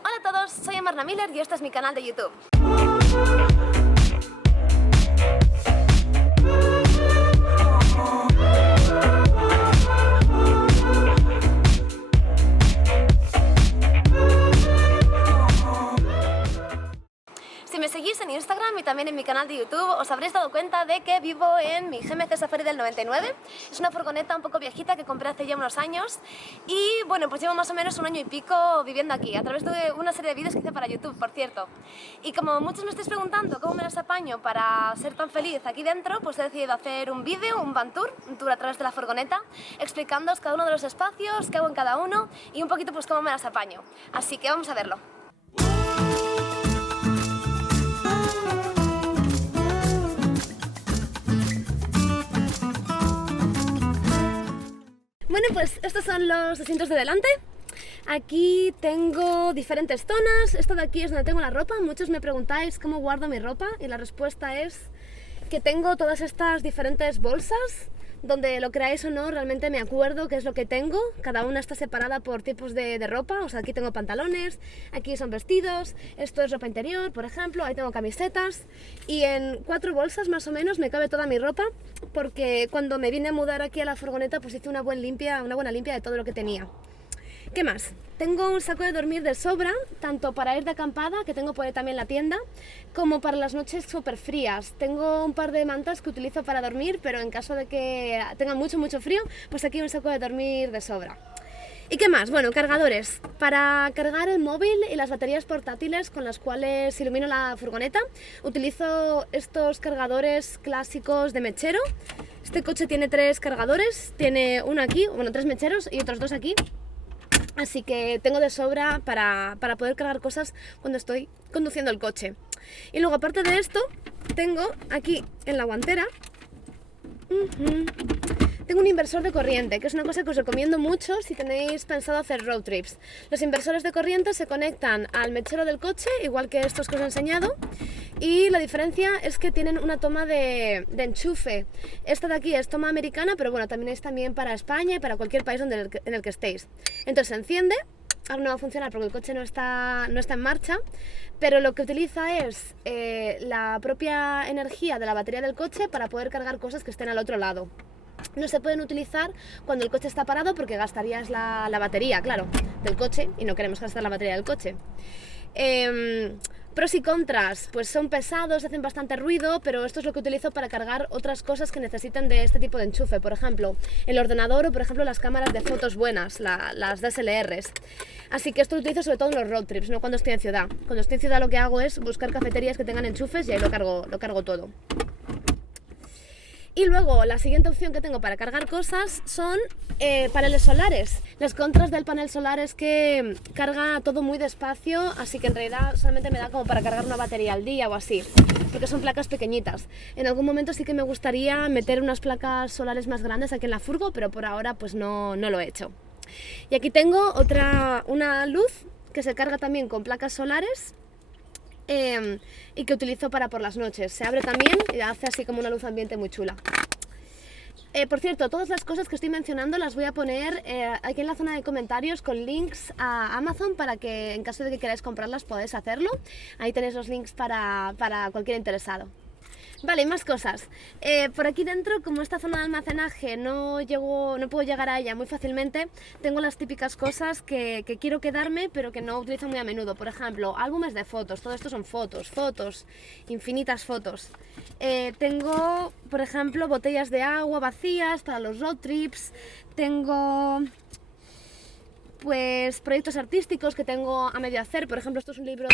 Hola a todos, soy Amarna Miller y este es mi canal de YouTube. Si me seguís en Instagram y también en mi canal de YouTube, os habréis dado cuenta de que vivo en mi GMC Safari del 99. Es una furgoneta un poco viejita que compré hace ya unos años y bueno, pues llevo más o menos un año y pico viviendo aquí, a través de una serie de vídeos que hice para YouTube, por cierto. Y como muchos me estáis preguntando cómo me las apaño para ser tan feliz aquí dentro, pues he decidido hacer un vídeo, un van tour, un tour a través de la furgoneta, explicándoos cada uno de los espacios, qué hago en cada uno y un poquito pues cómo me las apaño. Así que vamos a verlo. Bueno, pues estos son los asientos de delante. Aquí tengo diferentes zonas. Esto de aquí es donde tengo la ropa. Muchos me preguntáis cómo guardo mi ropa y la respuesta es que tengo todas estas diferentes bolsas donde, lo creáis o no, realmente me acuerdo qué es lo que tengo. Cada una está separada por tipos de ropa. O sea, aquí tengo pantalones, aquí son vestidos, esto es ropa interior, por ejemplo, ahí tengo camisetas. Y en 4 bolsas más o menos me cabe toda mi ropa, porque cuando me vine a mudar aquí a la furgoneta pues hice una buena limpia de todo lo que tenía. ¿Qué más? Tengo un saco de dormir de sobra, tanto para ir de acampada, que tengo por ahí también en la tienda, como para las noches súper frías. Tengo un par de mantas que utilizo para dormir, pero en caso de que tenga mucho frío, pues aquí un saco de dormir de sobra. ¿Y qué más? Bueno, cargadores. Para cargar el móvil y las baterías portátiles con las cuales ilumino la furgoneta, utilizo estos cargadores clásicos de mechero. Este coche tiene 3 cargadores, tiene uno aquí, bueno, 3 mecheros y otros 2 aquí. Así que tengo de sobra para poder cargar cosas cuando estoy conduciendo el coche. Y luego, aparte de esto, tengo aquí en la guantera tengo un inversor de corriente, que es una cosa que os recomiendo mucho si tenéis pensado hacer road trips. Los inversores de corriente se conectan al mechero del coche, igual que estos que os he enseñado, y la diferencia es que tienen una toma de enchufe. Esta de aquí es toma americana, pero bueno, también es también para España y para cualquier país en el que estéis. Entonces se enciende. Ahora no va a funcionar porque el coche no está en marcha, pero lo que utiliza es la propia energía de la batería del coche para poder cargar cosas que estén al otro lado. No se pueden utilizar cuando el coche está parado porque gastarías la batería, claro, del coche, y no queremos gastar la batería del coche. Pros y contras, pues son pesados, hacen bastante ruido, pero esto es lo que utilizo para cargar otras cosas que necesiten de este tipo de enchufe. Por ejemplo, el ordenador o por ejemplo las cámaras de fotos buenas, las DSLRs. Así que esto lo utilizo sobre todo en los road trips, no cuando estoy en ciudad. Cuando estoy en ciudad lo que hago es buscar cafeterías que tengan enchufes y ahí lo cargo todo. Y luego la siguiente opción que tengo para cargar cosas son paneles solares. Las contras del panel solar es que carga todo muy despacio, así que en realidad solamente me da como para cargar una batería al día o así, porque son placas pequeñitas. En algún momento sí que me gustaría meter unas placas solares más grandes aquí en la furgo, pero por ahora pues no lo he hecho. Y aquí tengo una luz que se carga también con placas solares, y que utilizo para por las noches. Se abre también y hace así como una luz ambiente muy chula. Por cierto, todas las cosas que estoy mencionando las voy a poner aquí en la zona de comentarios con links a Amazon para que en caso de que queráis comprarlas podáis hacerlo. Ahí tenéis los links para cualquier interesado. Vale, y más cosas. Por aquí dentro, como esta zona de almacenaje no puedo llegar a ella muy fácilmente, tengo las típicas cosas que quiero quedarme pero que no utilizo muy a menudo. Por ejemplo, álbumes de fotos, todo esto son fotos, infinitas fotos. Tengo, por ejemplo, botellas de agua vacías para los road trips. Tengo pues proyectos artísticos que tengo a medio hacer. Por ejemplo, esto es un libro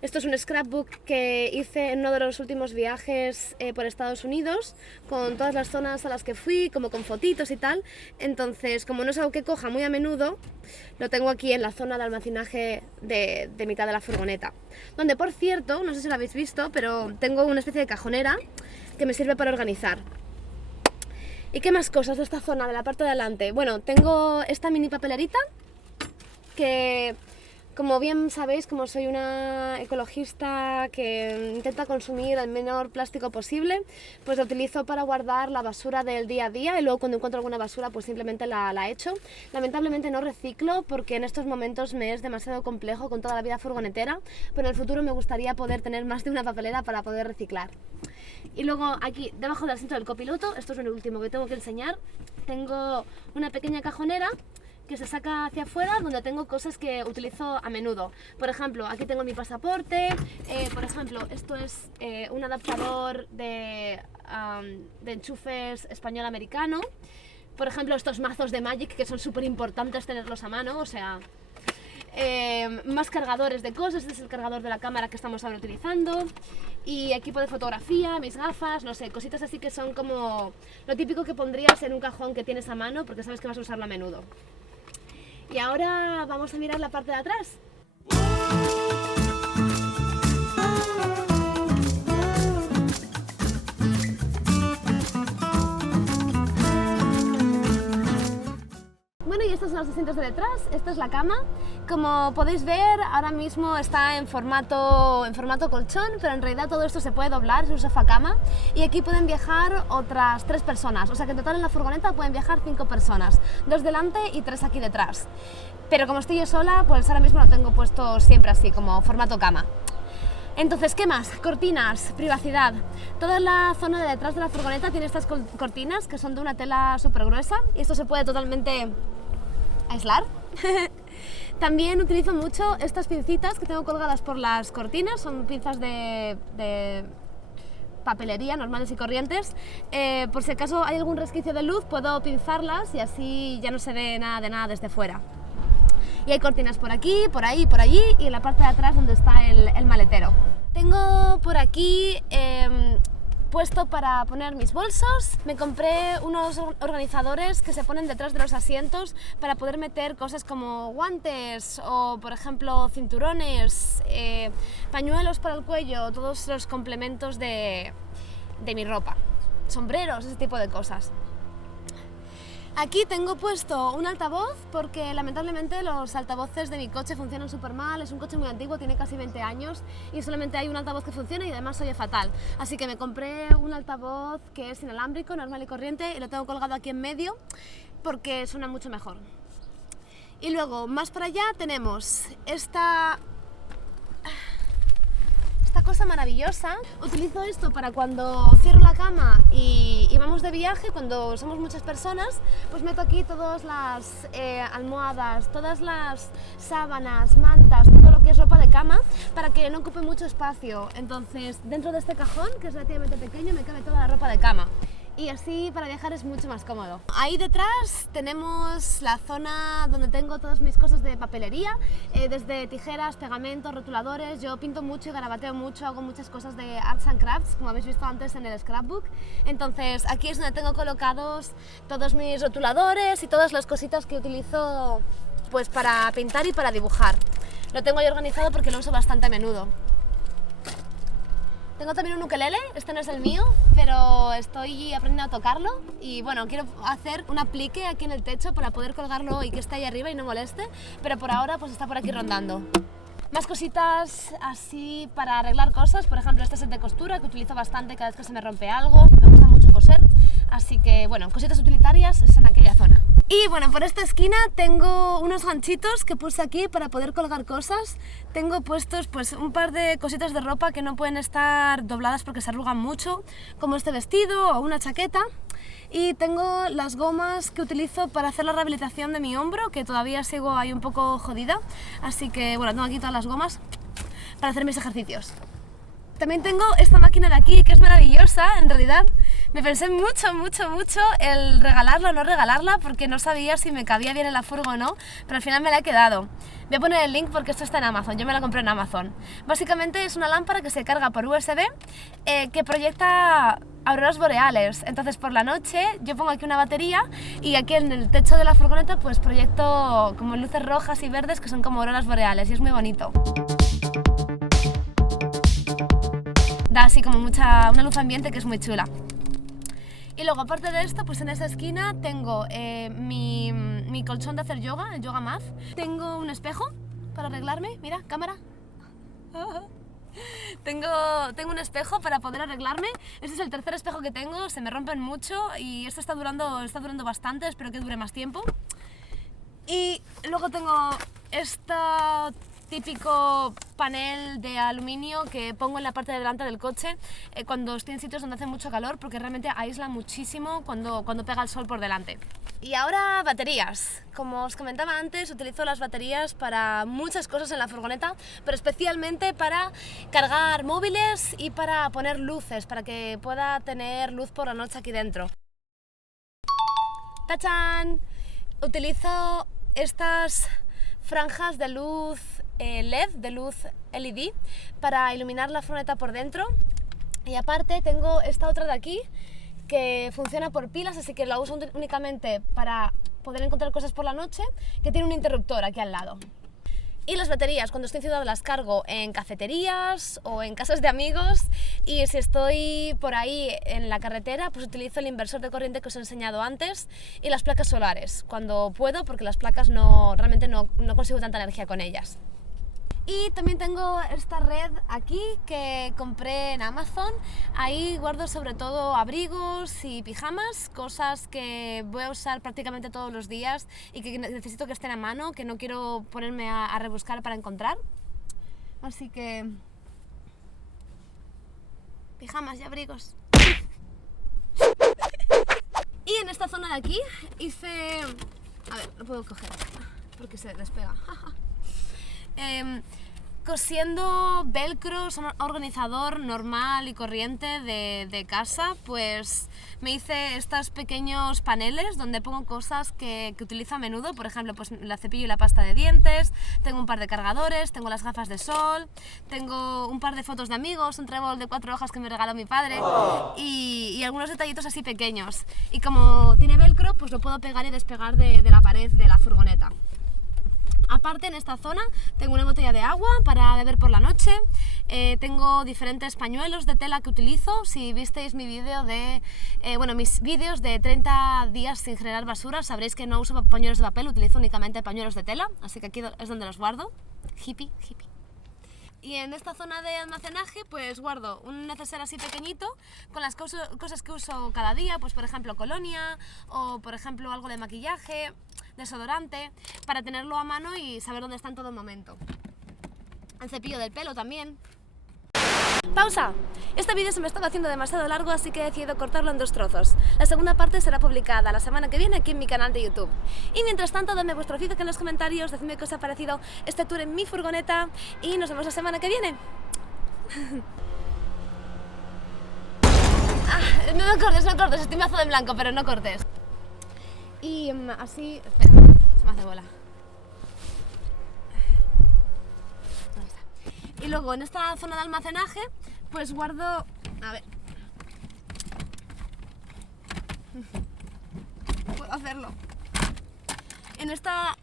esto es un scrapbook que hice en uno de los últimos viajes por Estados Unidos, con todas las zonas a las que fui, como con fotitos y tal. Entonces, como no es algo que coja muy a menudo, lo tengo aquí en la zona de almacenaje de mitad de la furgoneta, donde, por cierto, no sé si lo habéis visto, pero tengo una especie de cajonera que me sirve para organizar. ¿Y qué más cosas de esta zona, de la parte de adelante? Bueno, tengo esta mini papelerita que Como bien sabéis, como soy una ecologista que intenta consumir el menor plástico posible, pues lo utilizo para guardar la basura del día a día y luego cuando encuentro alguna basura pues simplemente la echo. Lamentablemente no reciclo porque en estos momentos me es demasiado complejo con toda la vida furgonetera, pero en el futuro me gustaría poder tener más de una papelera para poder reciclar. Y luego aquí debajo del asiento del copiloto, esto es lo último que tengo que enseñar, tengo una pequeña cajonera que se saca hacia afuera, donde tengo cosas que utilizo a menudo. Por ejemplo, aquí tengo mi pasaporte, por ejemplo, esto es un adaptador de enchufes español-americano. Por ejemplo, estos mazos de Magic que son súper importantes tenerlos a mano, o sea, más cargadores de cosas. Este es el cargador de la cámara que estamos ahora utilizando, y equipo de fotografía, mis gafas, no sé, cositas así que son como lo típico que pondrías en un cajón que tienes a mano porque sabes que vas a usarlo a menudo. Y ahora vamos a mirar la parte de atrás. Bueno, y estos son los asientos de detrás, esta es la cama. Como podéis ver, ahora mismo está en formato colchón, pero en realidad todo esto se puede doblar, es un sofá cama, y aquí pueden viajar otras 3 personas, o sea que en total en la furgoneta pueden viajar 5 personas, 2 delante y 3 aquí detrás. Pero como estoy yo sola, pues ahora mismo lo tengo puesto siempre así, como formato cama. Entonces, ¿qué más? Cortinas, privacidad. Toda la zona de detrás de la furgoneta tiene estas cortinas que son de una tela súper gruesa y esto se puede totalmente aislar. También utilizo mucho estas pincitas que tengo colgadas por las cortinas, son pinzas de papelería normales y corrientes. Por si acaso hay algún resquicio de luz, puedo pinzarlas y así ya no se ve nada de nada desde fuera. Y hay cortinas por aquí, por ahí, por allí, y en la parte de atrás donde está el maletero. Tengo por aquí puesto para poner mis bolsos. Me compré unos organizadores que se ponen detrás de los asientos para poder meter cosas como guantes o, por ejemplo, cinturones, pañuelos para el cuello, todos los complementos de mi ropa, sombreros, ese tipo de cosas. Aquí tengo puesto un altavoz porque lamentablemente los altavoces de mi coche funcionan súper mal, es un coche muy antiguo, tiene casi 20 años y solamente hay un altavoz que funciona y además oye fatal. Así que me compré un altavoz que es inalámbrico, normal y corriente y lo tengo colgado aquí en medio porque suena mucho mejor. Y luego, más para allá tenemos esta cosa maravillosa. Utilizo esto para cuando cierro la cama y vamos de viaje, cuando somos muchas personas, pues meto aquí todas las almohadas, todas las sábanas, mantas, todo lo que es ropa de cama, para que no ocupe mucho espacio. Entonces, dentro de este cajón, que es relativamente pequeño, me cabe toda la ropa de cama. Y así para viajar es mucho más cómodo. Ahí detrás tenemos la zona donde tengo todas mis cosas de papelería, desde tijeras, pegamentos, rotuladores. Yo pinto mucho y garabateo mucho, hago muchas cosas de arts and crafts, como habéis visto antes en el scrapbook. Entonces aquí es donde tengo colocados todos mis rotuladores y todas las cositas que utilizo pues para pintar y para dibujar. Lo tengo ahí organizado porque lo uso bastante a menudo. Tengo también un ukelele, este no es el mío, pero estoy aprendiendo a tocarlo y bueno, quiero hacer un aplique aquí en el techo para poder colgarlo y que esté ahí arriba y no moleste, pero por ahora pues está por aquí rondando. Más cositas así para arreglar cosas, por ejemplo este set de costura que utilizo bastante cada vez que se me rompe algo, me gusta mucho coser, así que bueno, cositas utilitarias es en aquella zona. Y bueno, por esta esquina tengo unos ganchitos que puse aquí para poder colgar cosas. Tengo puestos pues un par de cositas de ropa que no pueden estar dobladas porque se arrugan mucho, como este vestido o una chaqueta. Y tengo las gomas que utilizo para hacer la rehabilitación de mi hombro, que todavía sigo ahí un poco jodida. Así que bueno, tengo aquí todas las gomas para hacer mis ejercicios. También tengo esta máquina de aquí que es maravillosa, en realidad me pensé mucho el regalarla o no regalarla porque no sabía si me cabía bien en la furgo o no, pero al final me la he quedado. Voy a poner el link porque esto está en Amazon, yo me la compré en Amazon. Básicamente es una lámpara que se carga por USB que proyecta auroras boreales, entonces por la noche yo pongo aquí una batería y aquí en el techo de la furgoneta pues proyecto como luces rojas y verdes que son como auroras boreales y es muy bonito. Da así como una luz ambiente que es muy chula. Y luego aparte de esto, pues en esa esquina tengo mi colchón de hacer yoga, el yoga mat. Tengo un espejo para arreglarme. Mira, cámara. Tengo un espejo para poder arreglarme. Este es el tercer espejo que tengo, se me rompen mucho y esto está durando bastante, espero que dure más tiempo. Y luego tengo este típico panel de aluminio que pongo en la parte de delante del coche cuando estoy en sitios donde hace mucho calor, porque realmente aísla muchísimo cuando pega el sol por delante. Y ahora baterías. Como os comentaba antes, utilizo las baterías para muchas cosas en la furgoneta, pero especialmente para cargar móviles y para poner luces, para que pueda tener luz por la noche aquí dentro. ¡Tachán! Utilizo estas franjas de luz LED, de luz LED, para iluminar la furgoneta por dentro. Y aparte tengo esta otra de aquí, que funciona por pilas, así que la uso únicamente para poder encontrar cosas por la noche, que tiene un interruptor aquí al lado. Y las baterías, cuando estoy en ciudad las cargo en cafeterías o en casas de amigos, y si estoy por ahí en la carretera, pues utilizo el inversor de corriente que os he enseñado antes y las placas solares, cuando puedo, porque las placas realmente no consigo tanta energía con ellas. Y también tengo esta red aquí que compré en Amazon. Ahí guardo sobre todo abrigos y pijamas, cosas que voy a usar prácticamente todos los días y que necesito que estén a mano, que no quiero ponerme a rebuscar para encontrar. Así que... pijamas y abrigos. Y en esta zona de aquí hice... a ver, no puedo coger porque se despega. Cosiendo velcro, organizador normal y corriente de casa, pues me hice estos pequeños paneles donde pongo cosas que utilizo a menudo, por ejemplo, pues la cepillo y la pasta de dientes, tengo un par de cargadores, tengo las gafas de sol, tengo un par de fotos de amigos, un trébol de 4 hojas que me regaló mi padre y algunos detallitos así pequeños. Y como tiene velcro, pues lo puedo pegar y despegar de la pared de la furgoneta. Aparte, en esta zona tengo una botella de agua para beber por la noche, tengo diferentes pañuelos de tela que utilizo. Si visteis mi vídeo mis vídeos de 30 días sin generar basura, sabréis que no uso pañuelos de papel, utilizo únicamente pañuelos de tela, así que aquí es donde los guardo. Hippie. Y en esta zona de almacenaje pues guardo un neceser así pequeñito con las cosas que uso cada día, pues por ejemplo colonia o por ejemplo algo de maquillaje, desodorante, para tenerlo a mano y saber dónde está en todo momento. El cepillo del pelo también. ¡Pausa! Este vídeo se me estaba haciendo demasiado largo, así que he decidido cortarlo en 2 trozos. La segunda parte será publicada la semana que viene aquí en mi canal de YouTube. Y mientras tanto, dadme vuestro feedback en los comentarios, decidme qué os ha parecido este tour en mi furgoneta y nos vemos la semana que viene. No cortes, estoy mazo de blanco, pero no cortes. Y así... espera, se me hace bola. Y luego en esta zona de almacenaje pues guardo... a ver... puedo hacerlo. En esta